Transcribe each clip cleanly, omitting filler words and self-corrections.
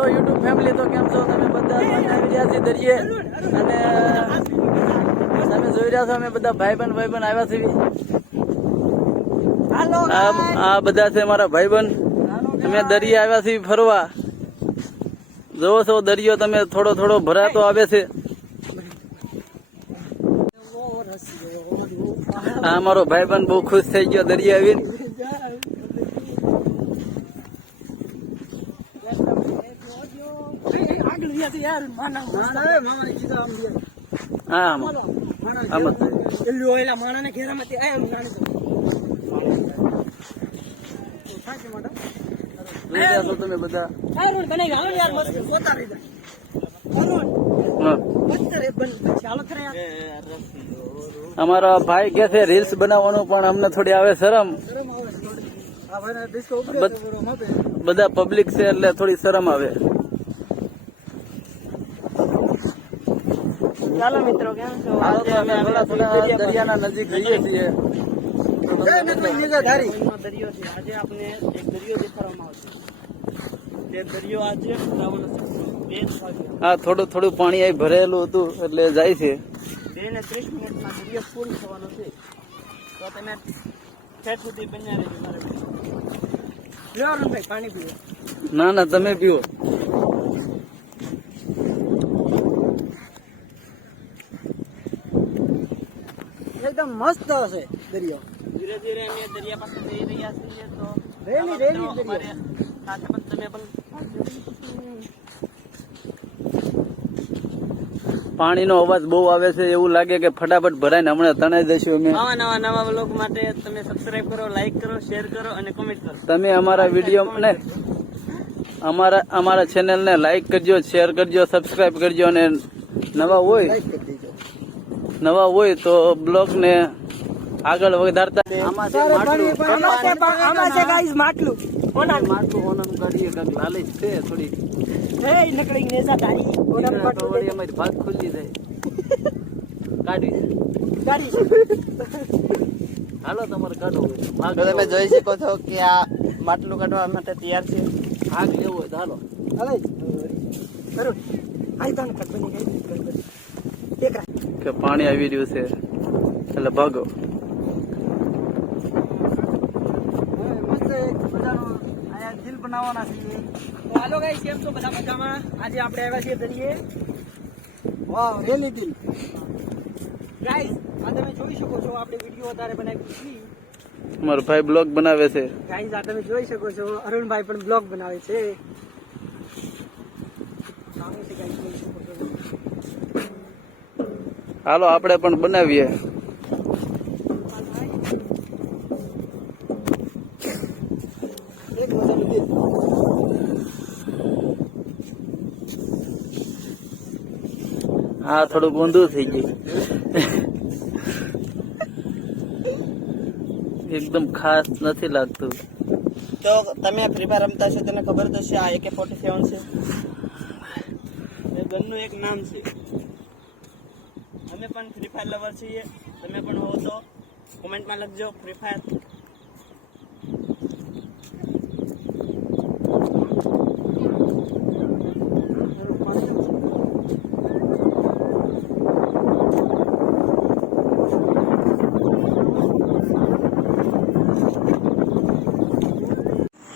Hello YouTube family, તો કેમ છો તમે બધા? આવી રહ્યા છીએ દરિયે અને તમે જોઈ રહ્યા છો અમે બધા ભાઈબંધ આવ્યા છીએ. આ બધા છે મારા ભાઈબંધ. અમે દરિયે આવ્યા છીએ ફરવા. જોવો છો દરિયો તમે થોડો ભરાતો આવે છે. આ મારો ભાઈબંધ બહુ ખુશ થઈ ગયો દરિયે આવીને. હા તમે બધા અમારા ભાઈ કે છે રીલ્સ બનાવવાનું, પણ અમને થોડી આવે શરમ. બધા પબ્લિક છે એટલે થોડી શરમ આવે. ચાલો મિત્રો, કેમ છો? અમે થોડા દરિયાના નજીક જઈએ છીએ. દરિયો છે. આજે આપણે એક દરિયો દેખાડવામાં આવશે. તે દરિયો આજે હા, થોડું પાણી અહીં ભરેલું હતું એટલે જાય છે. 2 ને 30 મિનિટમાં દરિયો ફૂલ થવાનો છે. તો તમે ઠેઠ સુધી બન્યા રહેજો મારે. લ્યો અરુણભાઈ, પાણી પીવો. ના તમે પીવો. એકદમ મસ્ત હશે દરિયો. ધીરે ધીરે અમે દરિયા પાસે જઈ રહ્યા છીએ. તો રેલી સાથે પણ તમે પણ પાણીનો અવાજ બહુ આવે છે, એવું લાગે કે ફટાફટ ભરાઈને હમણાં તણાઈ દઈશું અમે. નવા વ્લોગ માટે તમે સબસ્ક્રાઇબ કરો, લાઈક કરો, શેર કરો અને કોમેન્ટ કરો. તમે અમારા વિડીયો ને અમારા ચેનલ ને લાઈક કરજો, શેર કરજો, સબસ્ક્રાઇબ કરજો અને નવા હોય તો બ્લોગ ને આગળ વધારતા. માટલું કાઢીએ કાંક લાલચ છે થોડી. અમારી ભાગ ખુલ્લી જાય. કાઢી હાલો તમારે કાઢો. તમે જોઈ શકો છો કે આ માટલું કાઢવા માટે તૈયાર છે. ભાગ લેવો હોય તો હાલો. કે પાણી આવી રહ્યું છે એટલે ભાગો. દિલ બનાવવાના છીએ. તો હાલો ગાઈસ, કેમ છો બધા? મજામાં? આજે આપણે આવ્યા છીએ દરિયે. વાહ, રેલી દિલ ગાઈસ. આ તમે જોઈ શકો છો, આપણે વિડીયો વધારે બનાવી છે. મારો ભાઈ બ્લોગ બનાવે છે. ગાઈસ, આ તમે જોઈ શકો છો, અરુણભાઈ પણ બ્લોગ બનાવે છે. હાલો આપણે પણ બનાવીએ. હા, થોડું ઊંધું થઈ ગયું. એકદમ ખાસ નથી લાગતું. તો તમે ફ્રી ફાયર રમતા છો, તને ખબર તો છે આ AK-47 છે. એ ગનનું એક નામ છે. અમે પણ ફ્રી ફાયર લવર છીએ. તમે પણ હો તો કોમેન્ટમાં લખજો ફ્રી ફાયર.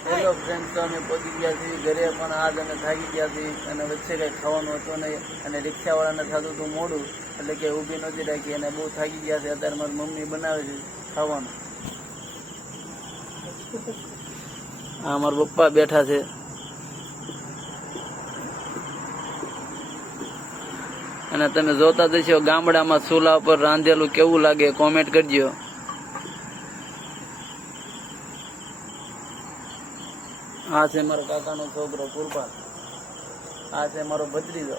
હેલો ફ્રેન્ડ્સ, તો અમે પહોંચી ગયા છીએ ઘરે. પણ આજ અમે થાકી ગયા છીએ અને વચ્ચે કંઈ ખાવાનું હતું નહીં અને રિક્ષાવાળાને થતું હતું મોડું, એટલે કે ઊભી નહોતી રાખી અને બહુ થાકી ગયા છે. અત્યારે મારી મમ્મી બનાવે છે ખાવાનું. હા, મારા પપ્પા બેઠા છે. અને તમે જોતા જશો ગામડામાં ચૂલા ઉપર રાંધેલું કેવું લાગે, કોમેન્ટ કરજો. આ છે મારો કાકાનો છોકરો કુરપાન. આ છે મારો ભત્રીજો.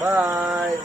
બાય.